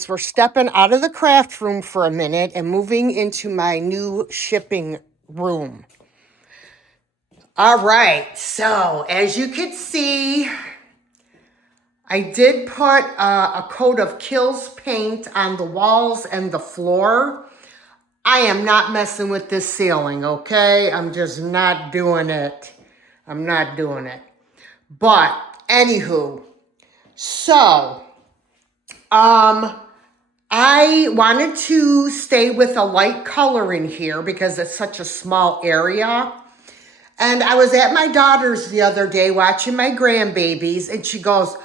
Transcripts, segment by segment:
since we're stepping out of the craft room for a minute and moving into my new shipping room. All right, so as you can see, I did put a coat of Kills paint on the walls and the floor. I am not messing with this ceiling, okay? I'm just not doing it. I'm not doing it. But, anywho, so, I wanted to stay with a light color in here because it's such a small area. And I was at my daughter's the other day watching my grandbabies, and she goes,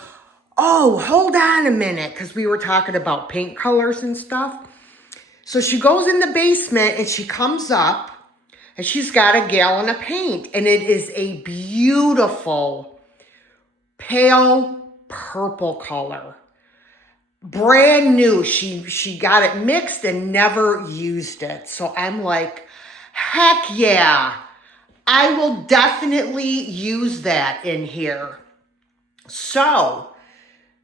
"Oh, hold on a minute," because we were talking about paint colors and stuff. So she goes in the basement and she comes up and she's got a gallon of paint, and it is a beautiful pale purple color. Brand new. She got it mixed and never used it. So I'm like, heck yeah. I will definitely use that in here. So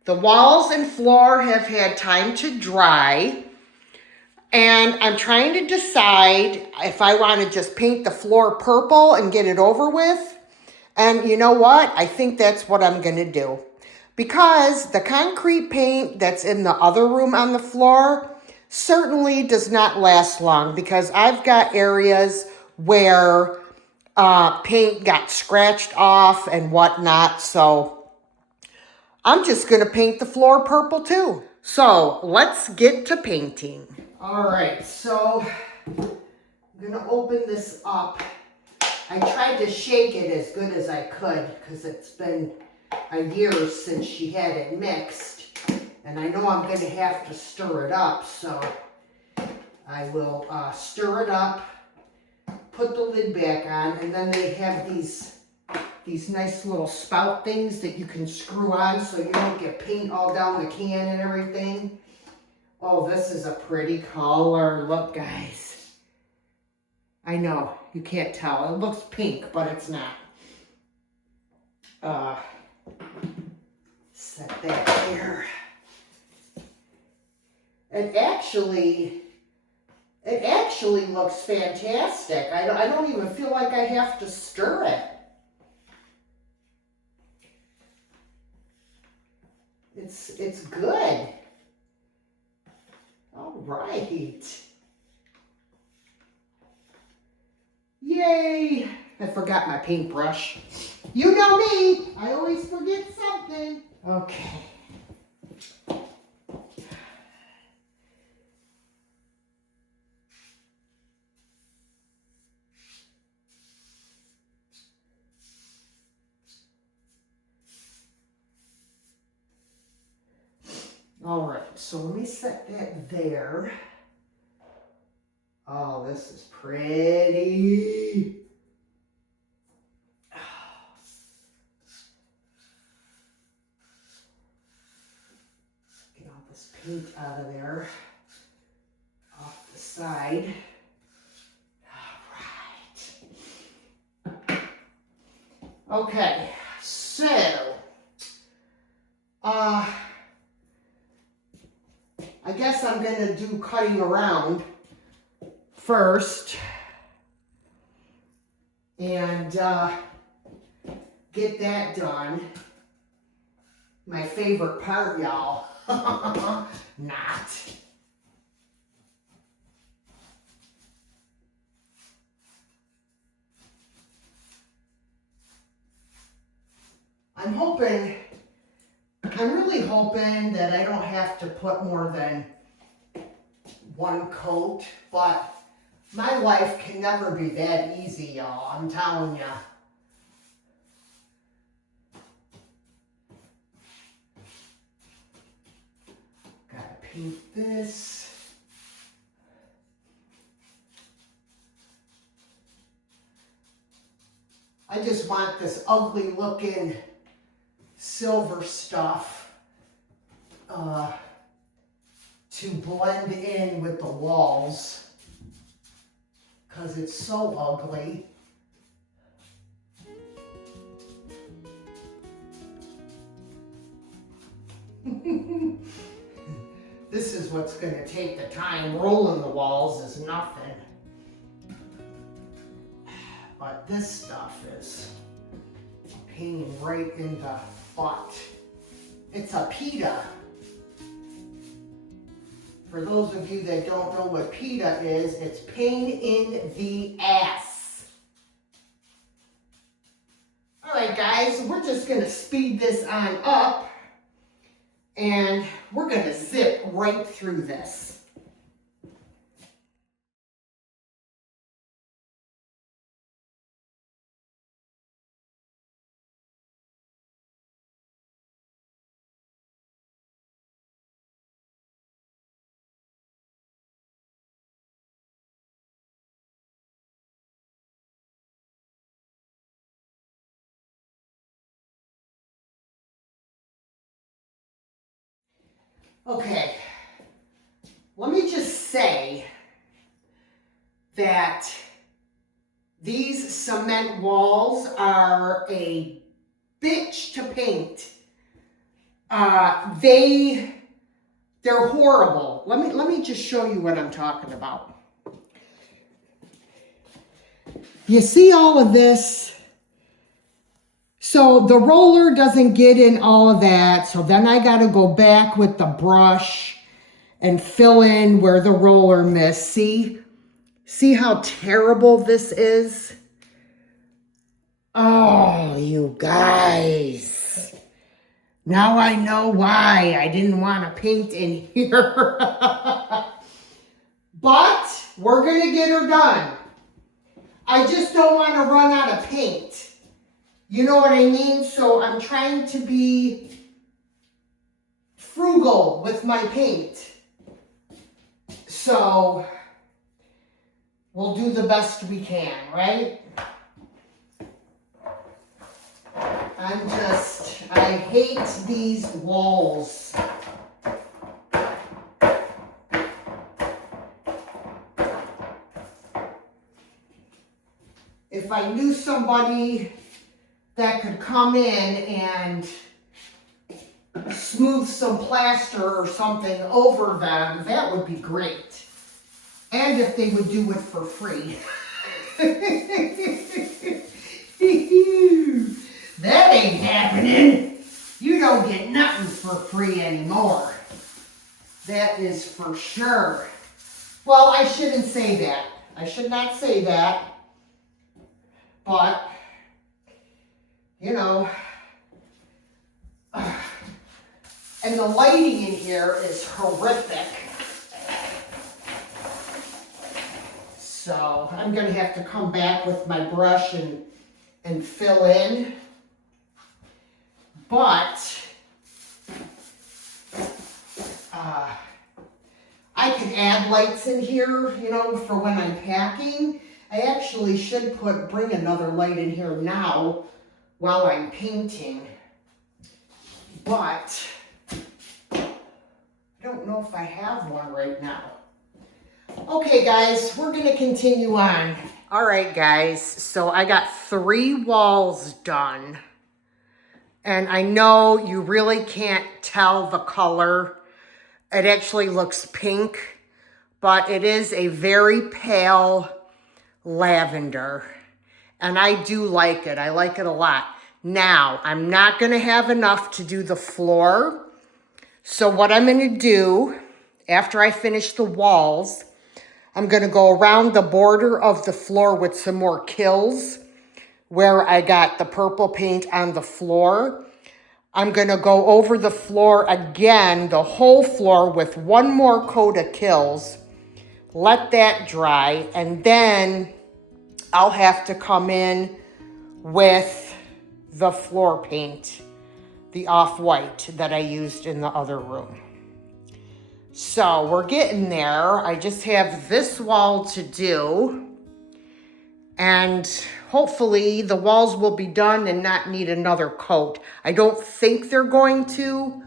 the walls and floor have had time to dry. And I'm trying to decide if I want to just paint the floor purple and get it over with. And you know what? I think that's what I'm going to do. Because the concrete paint that's in the other room on the floor certainly does not last long. Because I've got areas where paint got scratched off and whatnot. So I'm just going to paint the floor purple too. So let's get to painting. All right, so I'm gonna open this up. I tried to shake it as good as I could because it's been a year since she had it mixed. And I know I'm gonna have to stir it up, so I will stir it up, put the lid back on, and then they have these nice little spout things that you can screw on so you don't get paint all down the can and everything. Oh, this is a pretty color. Look, guys. I know, you can't tell. It looks pink, but it's not. Set that there. It actually looks fantastic. I don't even feel like I have to stir it. It's good. All right. Yay! I forgot my paintbrush. You know me. I always forget something. Okay. All right, so let me set that there. Oh, this is pretty. Get all this paint out of there, off the side. All right. Okay, so, I guess I'm gonna do cutting around first and get that done. My favorite part, y'all. Not. I'm really hoping that I don't have to put more than one coat, but my life can never be that easy, y'all. I'm telling ya. Gotta paint this. I just want this ugly looking silver stuff to blend in with the walls because it's so ugly. This is what's gonna take the time. Rolling the walls is nothing. But this stuff is a pain right in the butt. It's a pita. For those of you that don't know what pita is, it's pain in the ass. All right, guys, we're just gonna speed this on up and we're gonna zip right through this. Okay, let me just say that these cement walls are a bitch to paint. They're horrible. Let me just show you what I'm talking about. You see all of this? So the roller doesn't get in all of that. So then I got to go back with the brush and fill in where the roller missed. See how terrible this is? Oh, you guys. Now I know why I didn't want to paint in here. But we're going to get her done. I just don't want to run out of paint. You know what I mean? So I'm trying to be frugal with my paint. So we'll do the best we can, right? I hate these walls. If I knew somebody that could come in and smooth some plaster or something over them, that would be great. And if they would do it for free. That ain't happening. You don't get nothing for free anymore. That is for sure. Well, I shouldn't say that. I should not say that. But, you know, and the lighting in here is horrific. So I'm going to have to come back with my brush and fill in. But I can add lights in here, you know, for when I'm packing. I actually should bring another light in here now while I'm painting. But I don't know if I have one right now. Okay, guys, we're going to continue on. All right, guys, so I got 3 walls done. And I know you really can't tell the color. It actually looks pink, but it is a very pale lavender. And I do like it. I like it a lot. Now, I'm not going to have enough to do the floor. So what I'm going to do, after I finish the walls, I'm going to go around the border of the floor with some more kills where I got the purple paint on the floor. I'm going to go over the floor again, the whole floor, with one more coat of kills. Let that dry, and then I'll have to come in with the floor paint, the off-white that I used in the other room. So we're getting there. I just have this wall to do, and hopefully the walls will be done and not need another coat. I don't think they're going to,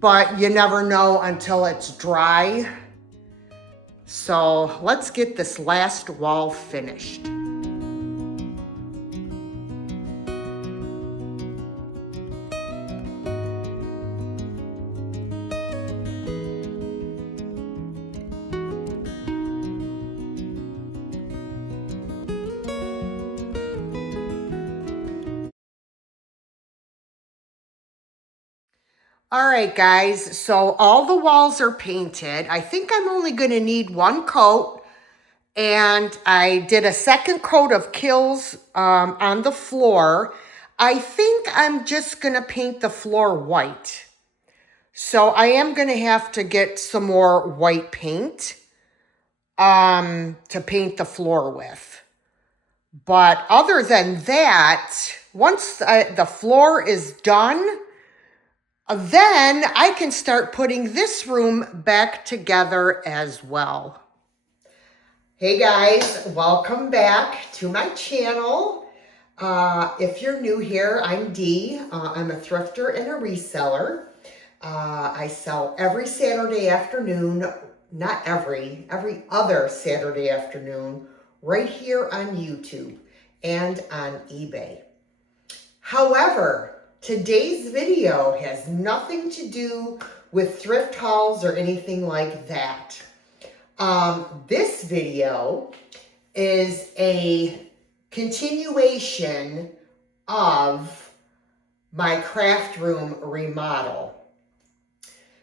but you never know until it's dry. So let's get this last wall finished. All right, guys, so all the walls are painted. I think I'm only gonna need one coat, and I did a second coat of Kills on the floor. I think I'm just gonna paint the floor white. So I am gonna have to get some more white paint to paint the floor with. But other than that, once the floor is done, then I can start putting this room back together as well. Hey guys, welcome back to my channel. If you're new here, I'm Dee. I'm a thrifter and a reseller. I sell every Saturday afternoon, not every other Saturday afternoon, right here on YouTube and on eBay. However, today's video has nothing to do with thrift hauls or anything like that. This video is a continuation of my craft room remodel.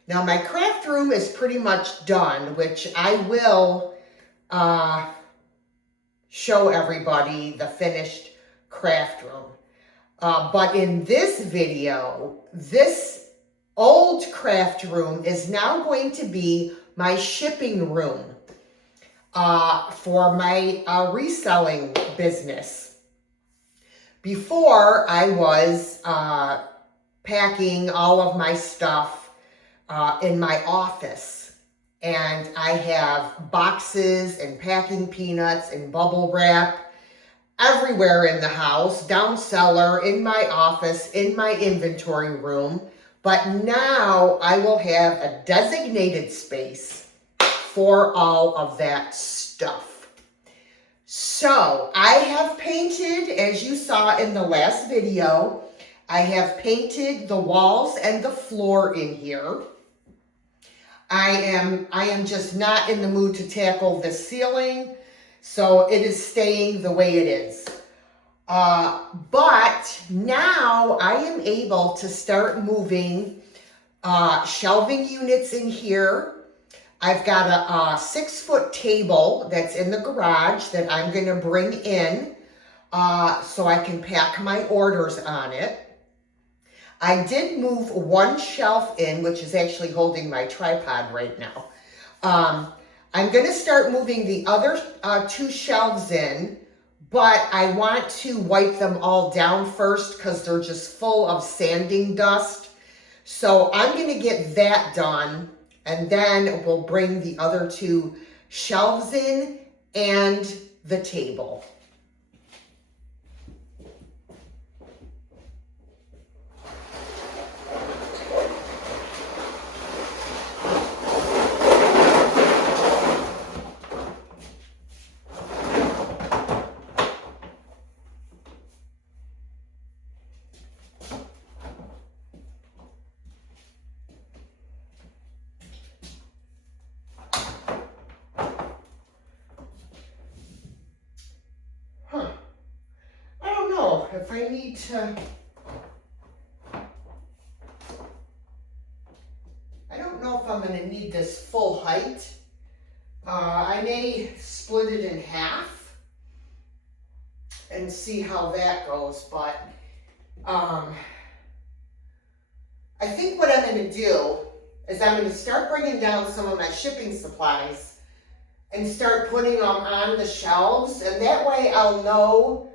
Now, my craft room is pretty much done, which I will show everybody the finished craft room. But in this video, this old craft room is now going to be my shipping room for my reselling business. Before, I was packing all of my stuff in my office, and I have boxes and packing peanuts and bubble wrap everywhere in the house, down cellar, in my office, in my inventory room. But now I will have a designated space for all of that stuff. So I have painted, as you saw in the last video, I have painted the walls and the floor in here. I am just not in the mood to tackle the ceiling, so it is staying the way it is. But now I am able to start moving shelving units in here. I've got a 6-foot table that's in the garage that I'm going to bring in so I can pack my orders on it. I did move one shelf in, which is actually holding my tripod right now. I'm going to start moving the other 2 shelves in, but I want to wipe them all down first because they're just full of sanding dust. So I'm going to get that done, and then we'll bring the other 2 shelves in and the table. If I need to, I don't know if I'm going to need this full height. I may split it in half and see how that goes, but I think what I'm going to do is I'm going to start bringing down some of my shipping supplies and start putting them on the shelves, and that way I'll know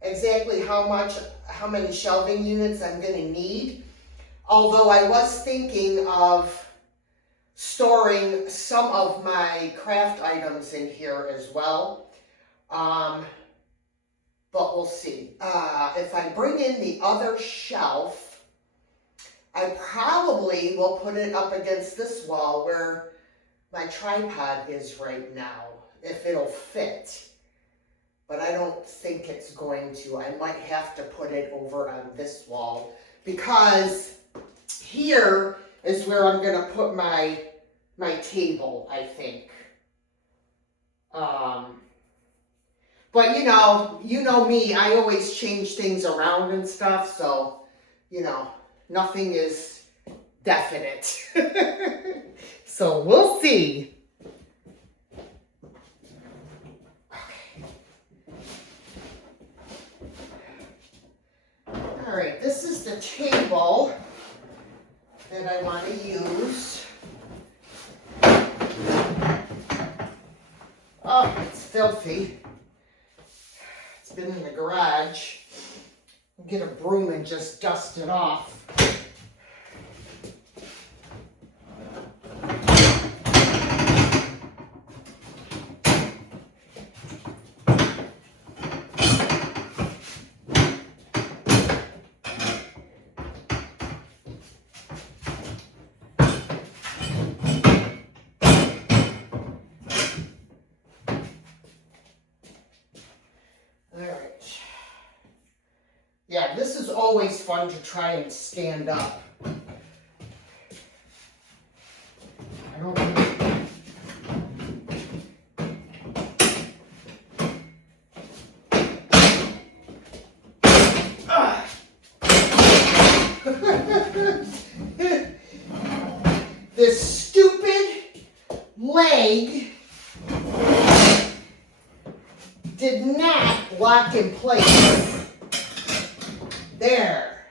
exactly how many shelving units I'm going to need. Although I was thinking of storing some of my craft items in here as well. But we'll see. If I bring in the other shelf, I probably will put it up against this wall where my tripod is right now, if it'll fit. But I don't think it's going to. I might have to put it over on this wall, because here is where I'm going to put my table, I think. But you know me, I always change things around and stuff, so, you know, Nothing is definite. So we'll see. Okay. All right, this is the table that I want to use. Oh, it's filthy. It's been in the garage. I'll get a broom and just dust it off. Yeah, this is always fun to try and stand up. I don't really... This stupid leg did not lock in place. There.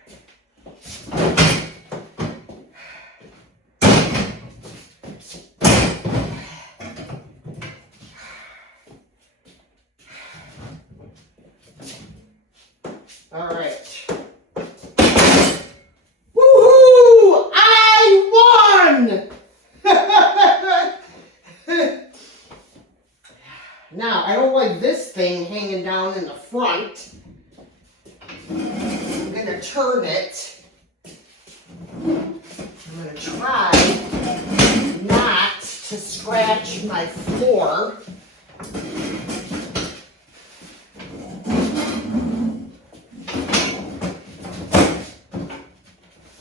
All right. Woohoo! I won! Now, I don't like this thing hanging down in the front. I'm going to turn it. I'm going to try not to scratch my floor.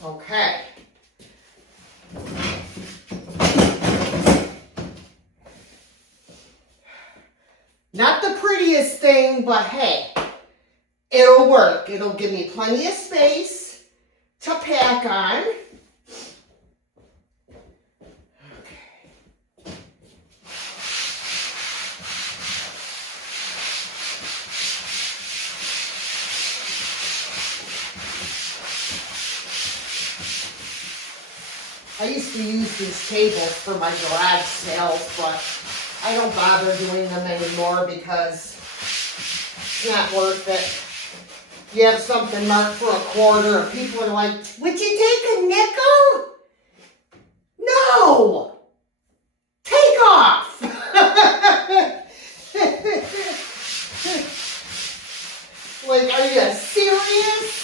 Okay. Not the prettiest thing, but hey, it'll work. It'll give me plenty of space to pack on. I used to use these tables for my garage sales, but I don't bother doing them anymore because it's not worth it. You have something marked for $0.25 and people are like, would you take a nickel? No! Take off! Like, are you serious?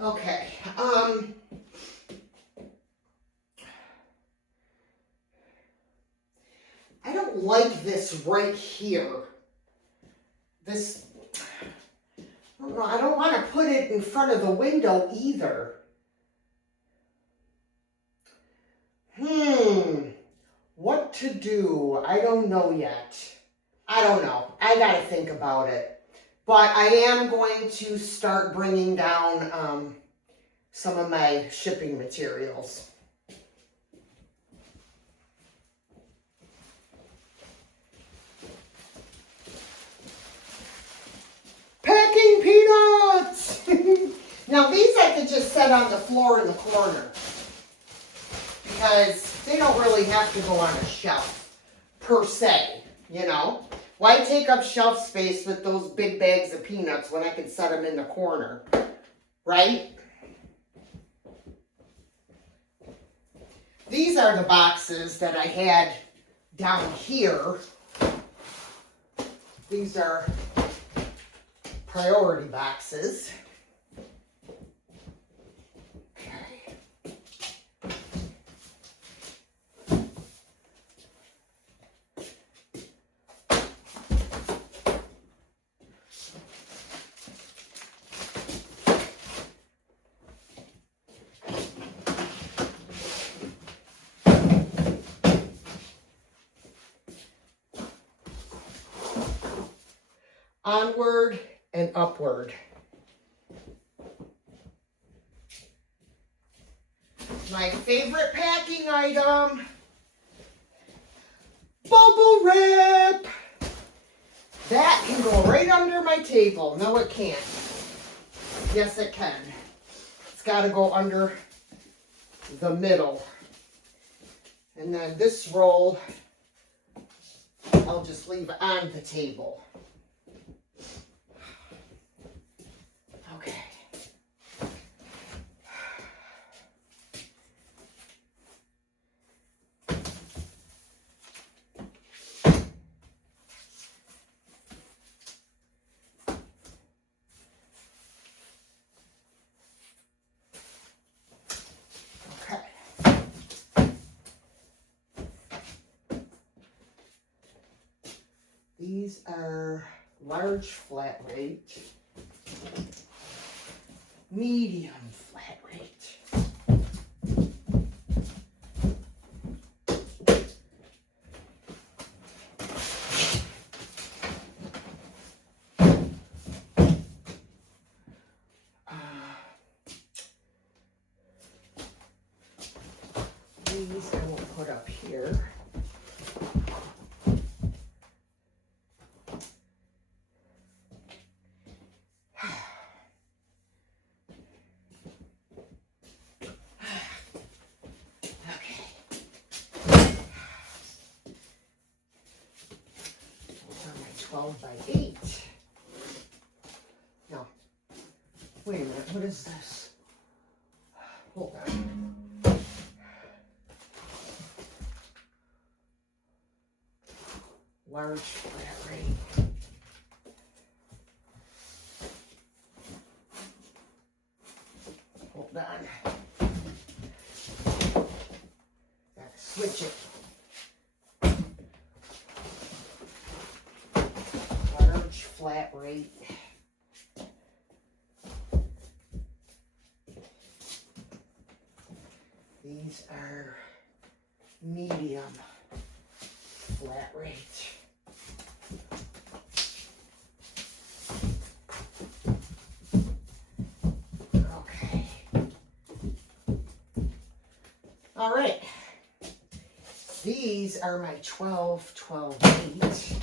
Okay, I don't like this right here. This, I don't want to put it in front of the window either. What to do? I don't know yet. I don't know. I got to think about it. But I am going to start bringing down some of my shipping materials. Packing peanuts! Now these I could just set on the floor in the corner because they don't really have to go on a shelf per se, you know? Why take up shelf space with those big bags of peanuts when I can set them in the corner, right? These are the boxes that I had down here. These are priority boxes. Onward and upward. my favorite packing item, bubble wrap. That can go right under my table. No, it can't. Yes, it can. It's got to go under the middle. And then this roll, I'll just leave on the table. Okay. These are large flat rate, medium flat rate. These I will put up here. Okay. 12 by 8. No. Wait a minute, what is this? Hold on. Large flat rate. Hold on. Gotta switch it. Large flat rate. These are medium flat rate. Okay. All right. These are my 12, 12, 8.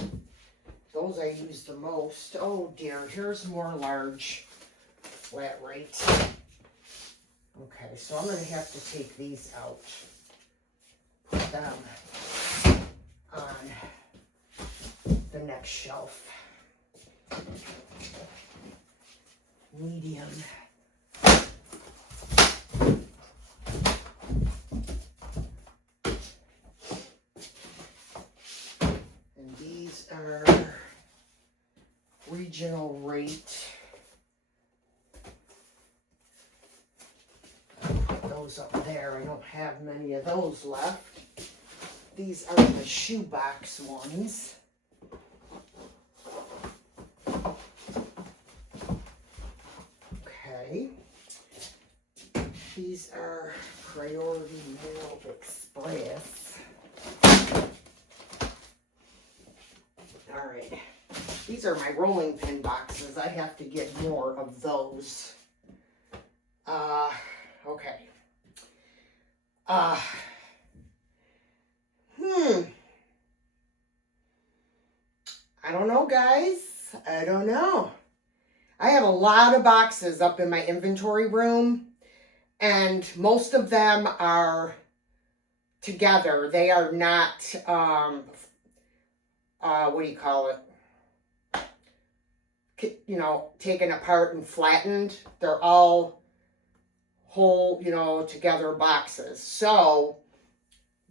Those I use the most. Oh dear, here's more large flat rate. Okay, so I'm going to have to take these out. Put them on the next shelf. Medium. And these are regional rate. Those up there. I don't have many of those left. These are the shoebox ones. Okay. These are Priority Mail Express. All right. These are my rolling pin boxes. I have to get more of those. Okay. I don't know, guys. I don't know. I have a lot of boxes up in my inventory room, and most of them are together. They are not, what do you call it? You know, taken apart and flattened. They're all whole, you know, together boxes. So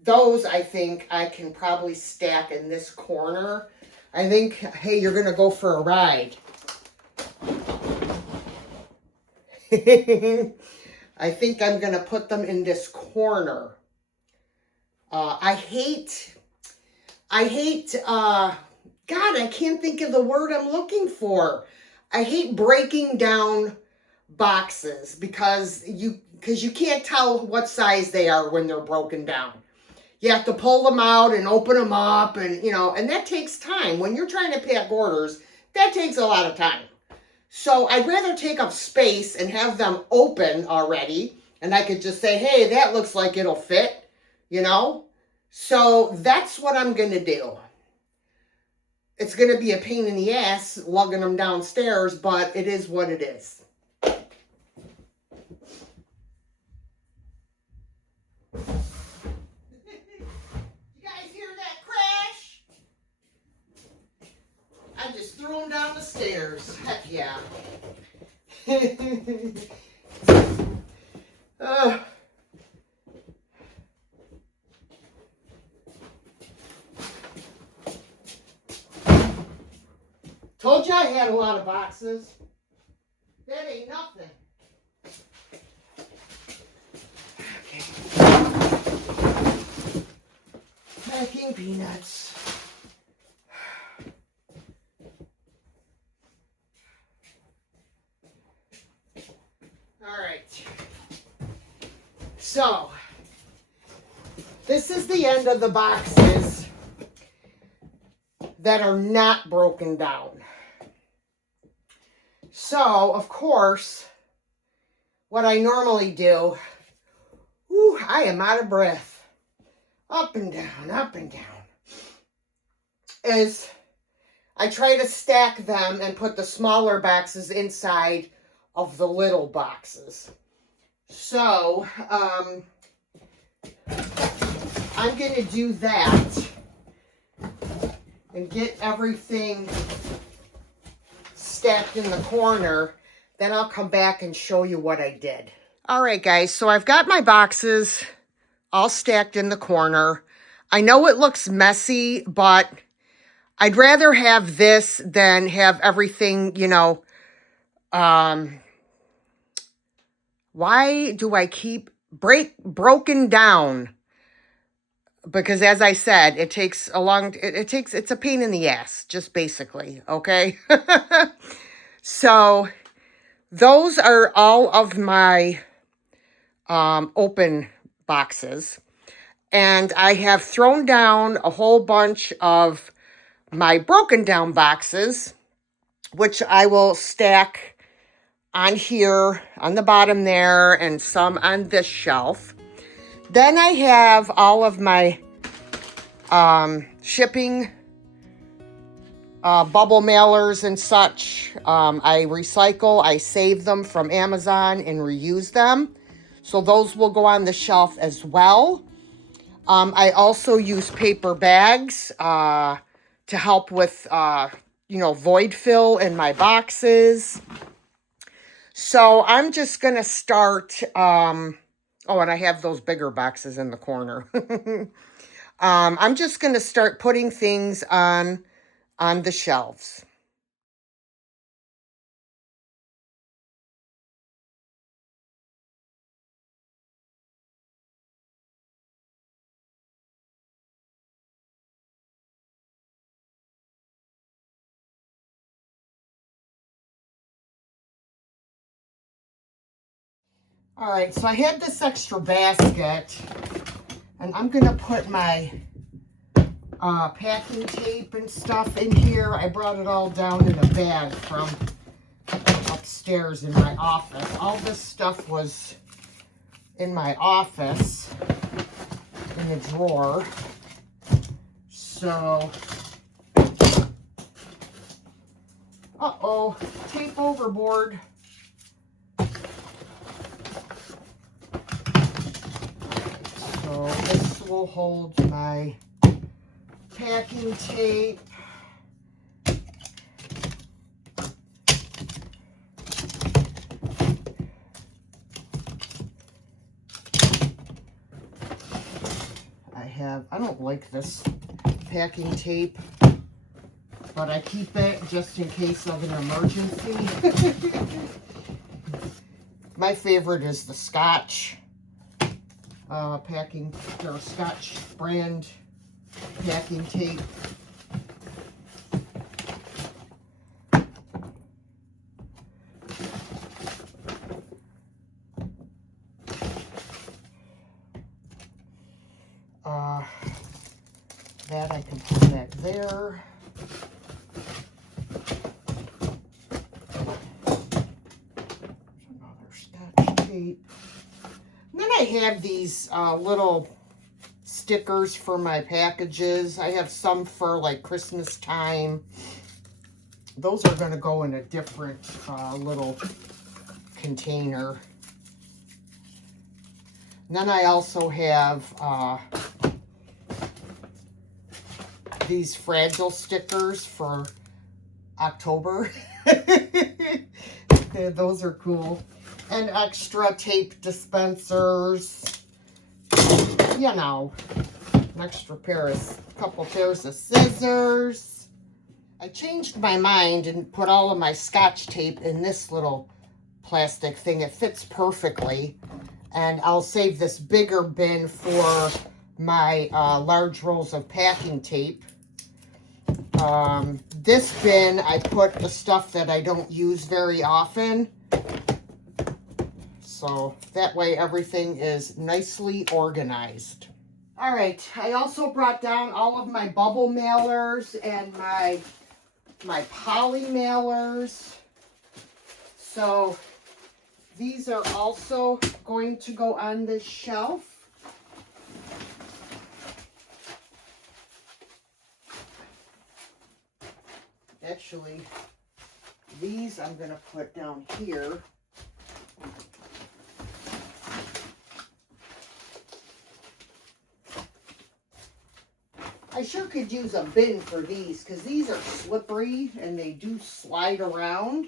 those I think I can probably stack in this corner. I think, hey, you're going to go for a ride. I think I'm going to put them in this corner. I hate, God, I can't think of the word I'm looking for. I hate breaking down boxes because you can't tell what size they are when they're broken down. You have to pull them out and open them up, and you know, and that takes time. When you're trying to pack orders, that takes a lot of time. So I'd rather take up space and have them open already And I could just say, hey, that looks like it'll fit, you know? So that's what I'm going to do. It's going to be a pain in the ass lugging them downstairs, but it is what it is. You guys hear that crash? I just threw them down the stairs. Heck yeah. Told you I had a lot of boxes. That ain't nothing. Okay. Packing peanuts. All right. So, this is the end of the boxes that are not broken down. So, of course, what I normally do, I am out of breath, up and down, is I try to stack them and put the smaller boxes inside of the little boxes. So, I'm going to do that and get everything stacked in the corner. Then I'll come back and show you what I did. All right, guys, so I've got my boxes all stacked in the corner. I know it looks messy, but I'd rather have this than have everything, you know, why do I keep broken down? Because as I said, it takes a long, it's a pain in the ass, just basically, okay? So those are all of my open boxes. And I have thrown down a whole bunch of my broken down boxes, which I will stack on here, on the bottom there, and some on this shelf. Then I have all of my shipping bubble mailers and such. I recycle, I save them from Amazon and reuse them. So those will go on the shelf as well. I also use paper bags to help with, void fill in my boxes. So I'm just going to start, and I have those bigger boxes in the corner. I'm just going to start putting things on the shelves. All right, so I had this extra basket, and I'm going to put my packing tape and stuff in here. I brought it all down in a bag from upstairs in my office. All this stuff was in my office in a drawer. So, tape overboard. So this will hold my packing tape. I don't like this packing tape, but I keep it just in case of an emergency. My favorite is the Scotch Scotch brand packing tape. That I can put back there. There's another Scotch tape. I have these little stickers for my packages. I have some for like Christmas time. Those are going to go in a different little container. And then I also have these fragile stickers for October. Those are cool. And extra tape dispensers. You know, an extra couple pairs of scissors. I changed my mind and put all of my Scotch tape in this little plastic thing. It fits perfectly. And I'll save this bigger bin for my large rolls of packing tape. This bin, I put the stuff that I don't use very often. So that way everything is nicely organized. All right, I also brought down all of my bubble mailers and my poly mailers. So these are also going to go on this shelf. Actually, these I'm going to put down here. I sure could use a bin for these because these are slippery and they do slide around.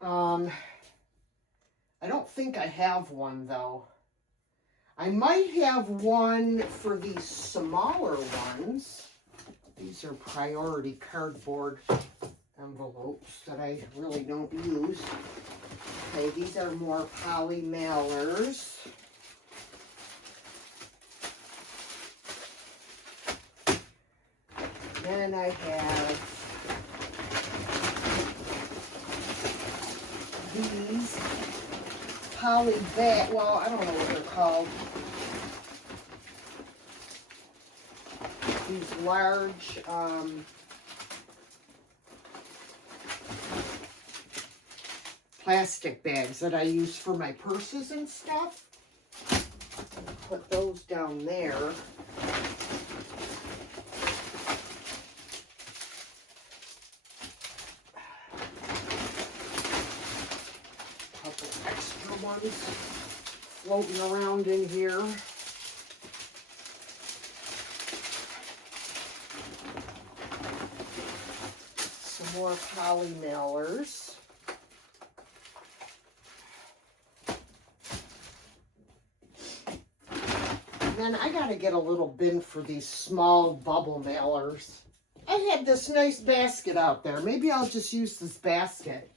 I don't think I have one though. I might have one for these smaller ones. These are priority cardboard envelopes that I really don't use. Okay, these are more poly mailers. Then I have these poly bag, well, I don't know what they're called. These large plastic bags that I use for my purses and stuff. Put those down there. Couple extra ones floating around in here. Some more poly mailers. Then I gotta get a little bin for these small bubble mailers. I had this nice basket out there. Maybe I'll just use this basket.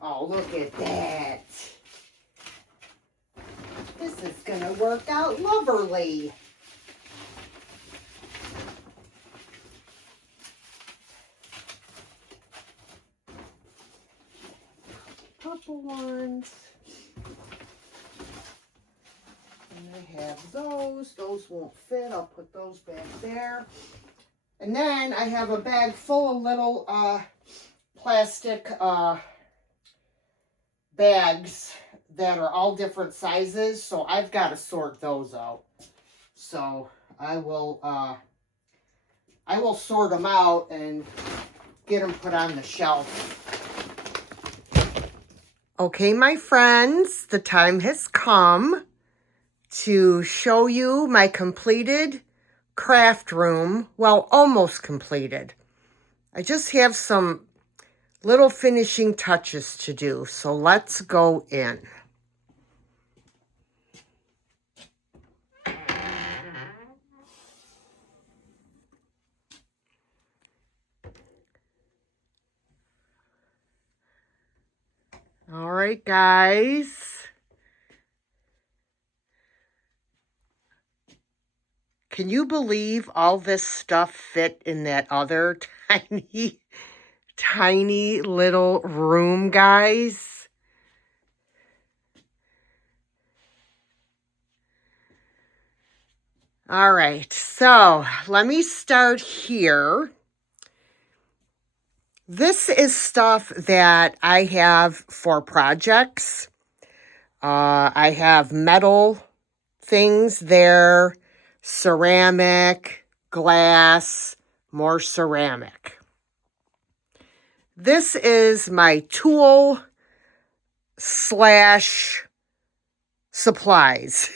Oh, look at that. This is gonna work out lovely. Couple ones. And I have those. Those won't fit. I'll put those back there. And then I have a bag full of little plastic bags that are all different sizes. So I've got to sort those out. So I will sort them out and get them put on the shelf. Okay, my friends, the time has come to show you my completed craft room. Well, almost completed. I just have some little finishing touches to do, so let's go in. All right, guys. Can you believe all this stuff fit in that other tiny little room, guys? All right, so let me start here. This is stuff that I have for projects. I have metal things there, ceramic, glass, more ceramic. This is my tool slash supplies.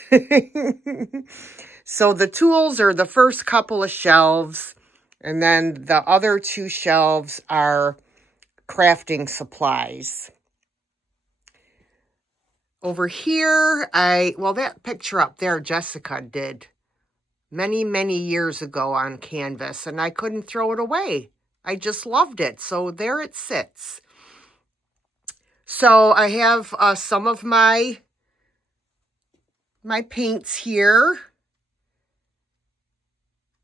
So the tools are the first couple of shelves, and then the other two shelves are crafting supplies. Over here, that picture up there, Jessica did many, many years ago on canvas, and I couldn't throw it away. I just loved it. So there it sits. So I have some of my paints here.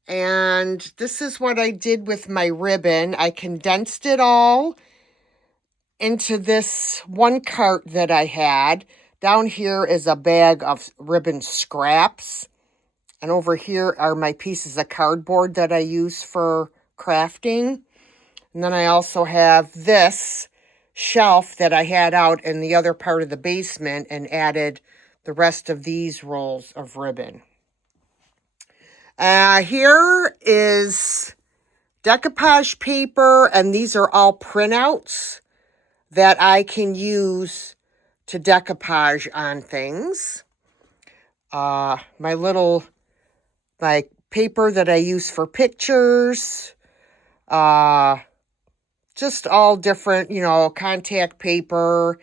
And this is what I did with my ribbon. I condensed it all into this one cart that I had. Down here is a bag of ribbon scraps. And over here are my pieces of cardboard that I use for crafting. And then I also have this shelf that I had out in the other part of the basement and added the rest of these rolls of ribbon. Here is decoupage paper, and these are all printouts that I can use to decoupage on things. My little paper that I use for pictures. Just all different, contact paper.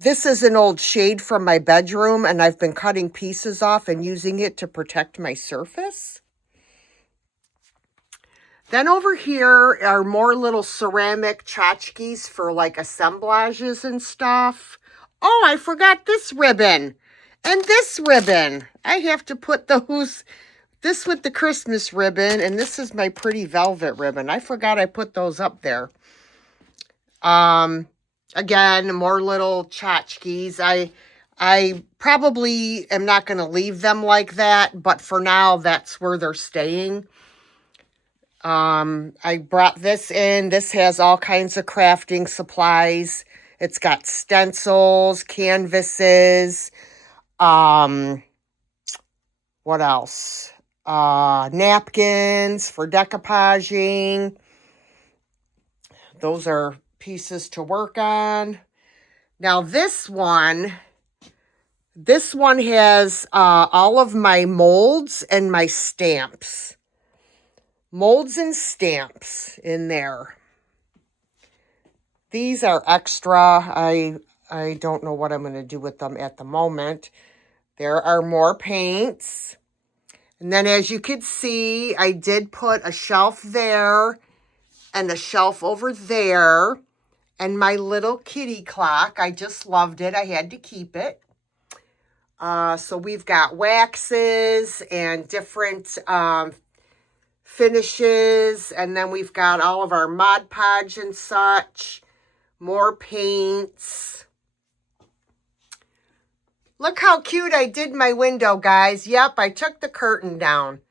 This is an old shade from my bedroom, and I've been cutting pieces off and using it to protect my surface. Then over here are more little ceramic tchotchkes for like assemblages and stuff. Oh, I forgot this ribbon and this ribbon. I have to put this with the Christmas ribbon, and this is my pretty velvet ribbon. I forgot I put those up there. Again, more little tchotchkes. I probably am not going to leave them like that, but for now, that's where they're staying. I brought this in. This has all kinds of crafting supplies. It's got stencils, canvases, what else? Napkins for decoupaging. Those are pieces to work on. Now this one has all of my molds and my stamps. Molds and stamps in there. These are extra. I don't know what I'm going to do with them at the moment. There are more paints. And then as you can see, I did put a shelf there and a shelf over there. And my little kitty clock, I just loved it. I had to keep it. So we've got waxes and different finishes, and then we've got all of our Mod Podge and such, more paints. Look how cute I did my window, guys. Yep, I took the curtain down.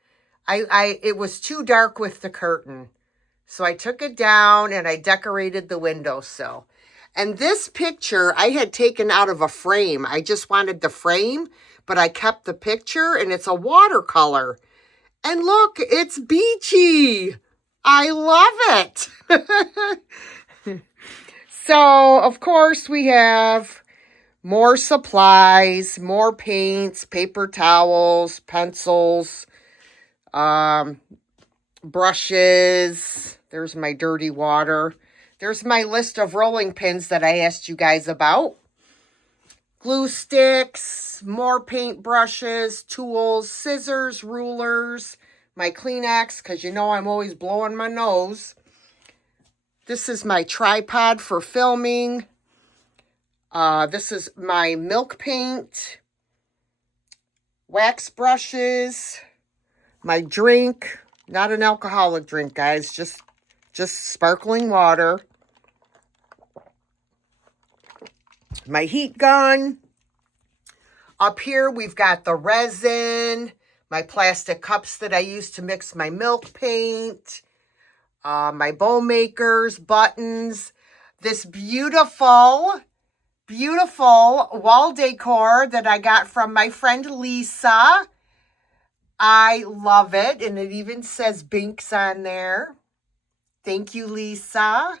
It was too dark with the curtain. So I took it down and I decorated the windowsill. And this picture I had taken out of a frame. I just wanted the frame, but I kept the picture, and it's a watercolor. And look, it's beachy. I love it. So, of course, we have more supplies, more paints, paper towels, pencils, brushes. There's my dirty water. There's my list of rolling pins that I asked you guys about. Glue sticks, more paint brushes, tools, scissors, rulers, my Kleenex, because I'm always blowing my nose. This is my tripod for filming. This is my milk paint, wax brushes, my drink. Not an alcoholic drink, guys, just sparkling water. My heat gun. Up here, we've got the resin, My plastic cups that I use to mix my milk paint. My bow makers, buttons. This beautiful wall decor that I got from my friend Lisa. I love it. And it even says Binks on there. Thank you, Lisa.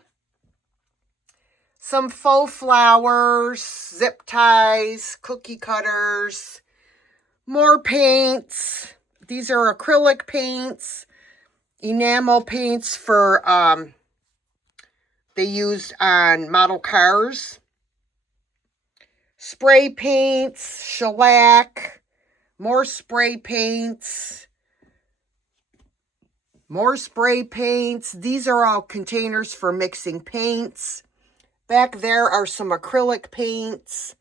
Some faux flowers, zip ties, cookie cutters, more paints. These are acrylic paints, enamel paints for they used on model cars. Spray paints, shellac, more spray paints. More spray paints. These are all containers for mixing paints. Back there are some acrylic paints.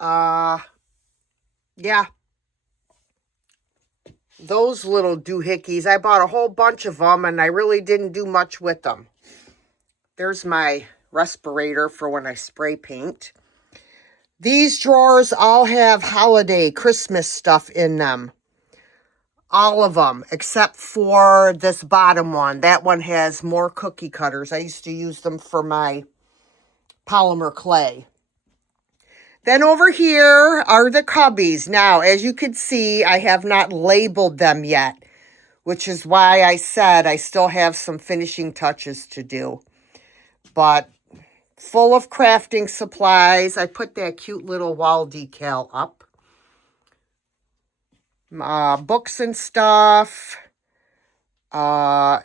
Yeah. Those little doohickeys. I bought a whole bunch of them and I really didn't do much with them. There's my respirator for when I spray paint. These drawers all have holiday Christmas stuff in them. All of them, except for this bottom one. That one has more cookie cutters. I used to use them for my polymer clay. Then over here are the cubbies. Now, as you can see, I have not labeled them yet, which is why I said I still have some finishing touches to do. But full of crafting supplies. I put that cute little wall decal up. Books and stuff.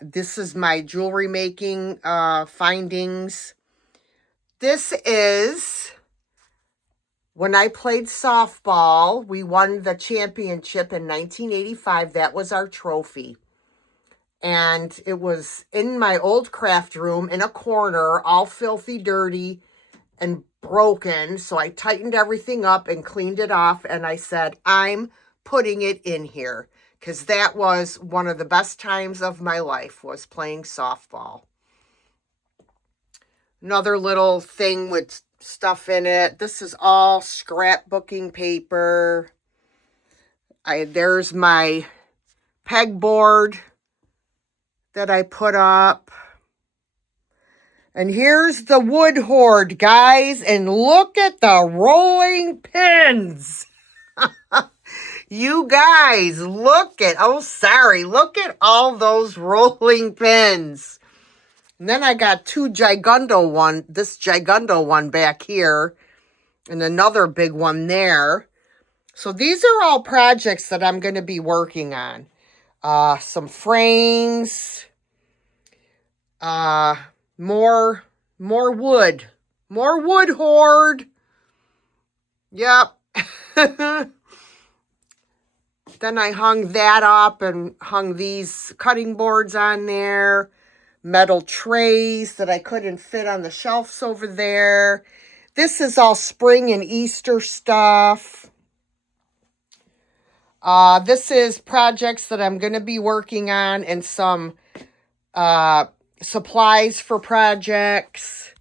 This is my jewelry making findings. This is when I played softball. We won the championship in 1985. That was our trophy. And it was in my old craft room in a corner, all filthy, dirty, and broken. So I tightened everything up and cleaned it off. And I said, I'm putting it in here. Because that was one of the best times of my life, was playing softball. Another little thing with stuff in it. This is all scrapbooking paper. There's my pegboard that I put up. And here's the wood hoard, guys. And look at the rolling pins. You guys, look at all those rolling pins. And then I got this gigundo one back here, and another big one there. So these are all projects that I'm going to be working on. Some frames, more wood hoard. Yep. Then I hung that up and hung these cutting boards on there. Metal trays that I couldn't fit on the shelves over there. This is all spring and Easter stuff. This is projects that I'm going to be working on and some supplies for projects.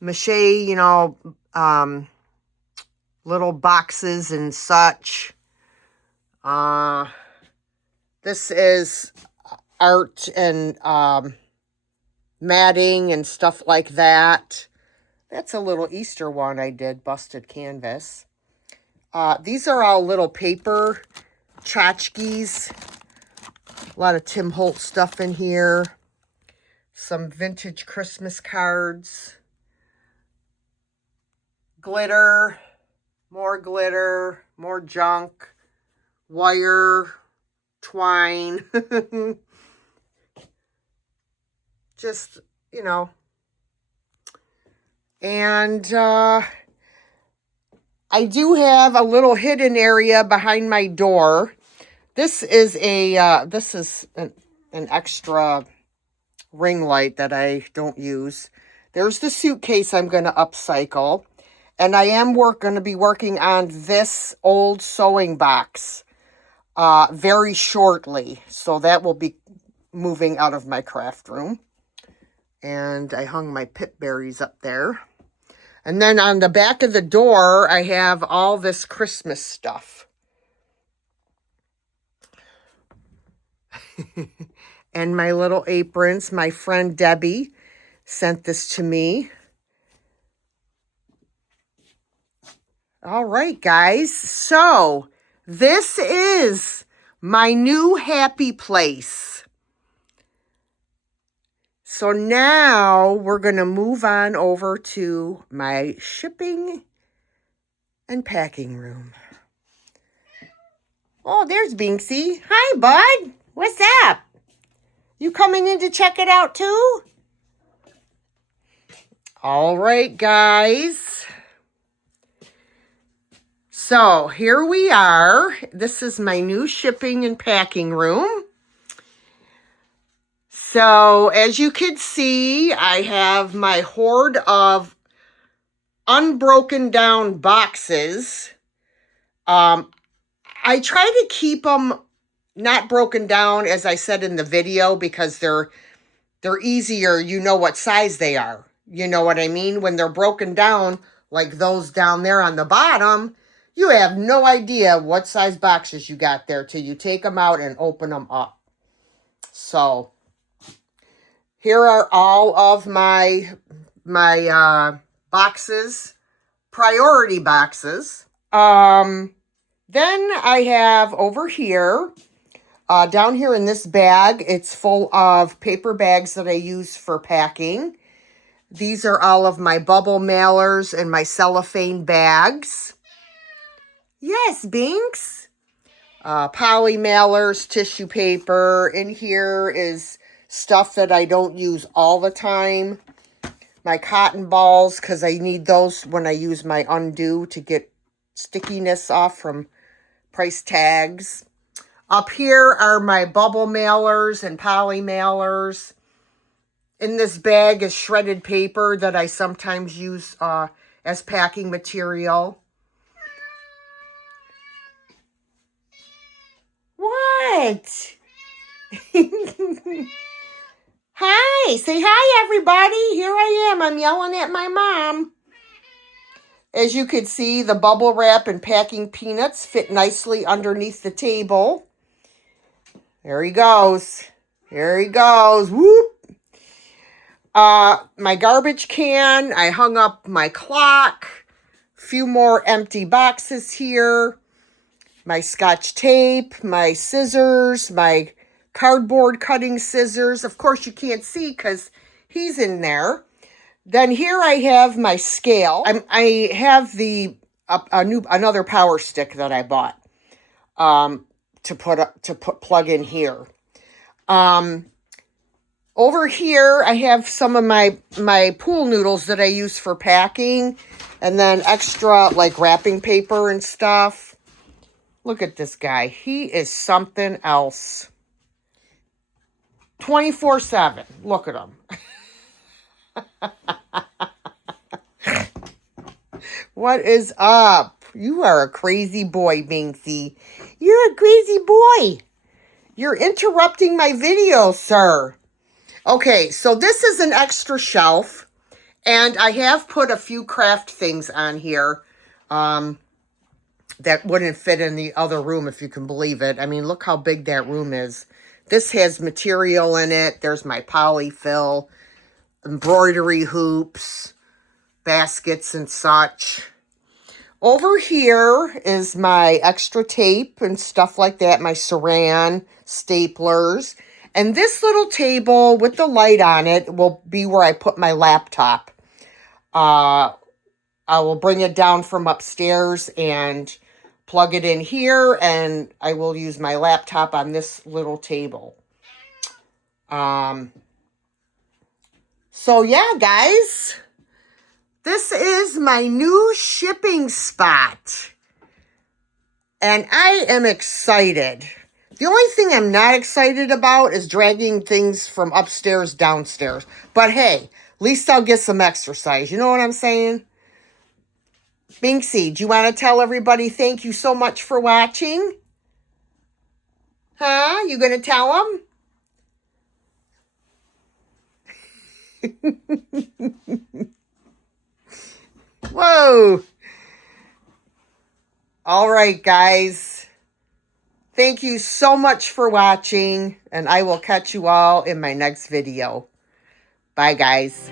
Mache, little boxes and such. This is art and matting and stuff like that. That's a little Easter one I did, busted canvas. These are all little paper tchotchkes. A lot of Tim Holtz stuff in here. Some vintage Christmas cards. Glitter, more junk, wire, twine. Just, And I do have a little hidden area behind my door. This is an extra ring light that I don't use. There's the suitcase I'm going to upcycle. And I am going to be working on this old sewing box very shortly. So that will be moving out of my craft room. And I hung my pip berries up there. And then on the back of the door, I have all this Christmas stuff. And my little aprons. My friend Debbie sent this to me. All right, guys. So this is my new happy place. So now we're going to move on over to my shipping and packing room. Oh, there's Binksy. Hi, bud. What's up? You coming in to check it out too? All right, guys. So here we are. This is my new shipping and packing room. So as you can see, I have my hoard of unbroken down boxes. I try to keep them not broken down, as I said in the video, because they're easier. You know what size they are. You know what I mean? When they're broken down, like those down there on the bottom, you have no idea what size boxes you got there till you take them out and open them up. So here are all of my boxes, priority boxes. Then I have over here, down here in this bag, it's full of paper bags that I use for packing. These are all of my bubble mailers and my cellophane bags. Yes, Binks. Poly mailers, tissue paper. In here is stuff that I don't use all the time. My cotton balls, because I need those when I use my undo to get stickiness off from price tags. Up here are my bubble mailers and poly mailers. In this bag is shredded paper that I sometimes use as packing material. What? Hi, say hi, everybody. Here I am. I'm yelling at my mom. As you can see, the bubble wrap and packing peanuts fit nicely underneath the table. There he goes. There he goes. Whoop. My garbage can. I hung up my clock. Few more empty boxes here. My Scotch tape, my scissors, my cardboard cutting scissors. Of course, you can't see because he's in there. Then here I have my scale. I have another power stick that I bought to plug in here. Over here I have some of my pool noodles that I use for packing, and then extra like wrapping paper and stuff. Look at this guy. He is something else. 24/7. Look at him. What is up? You are a crazy boy, Binksy. You're a crazy boy. You're interrupting my video, sir. Okay, so this is an extra shelf, and I have put a few craft things on here that wouldn't fit in the other room, if you can believe it. I mean, look how big that room is. This has material in it. There's my polyfill, embroidery hoops, baskets and such. Over here is my extra tape and stuff like that, my saran, staplers. And this little table with the light on it will be where I put my laptop. I will bring it down from upstairs and plug it in here, and I will use my laptop on this little table. So yeah, guys, this is my new shipping spot, and I am excited. The only thing I'm not excited about is dragging things from upstairs downstairs. But hey, at least I'll get some exercise. You know what I'm saying? Binksy, do you want to tell everybody thank you so much for watching? Huh? You going to tell them? Whoa. All right, guys. Thank you so much for watching, and I will catch you all in my next video. Bye, guys.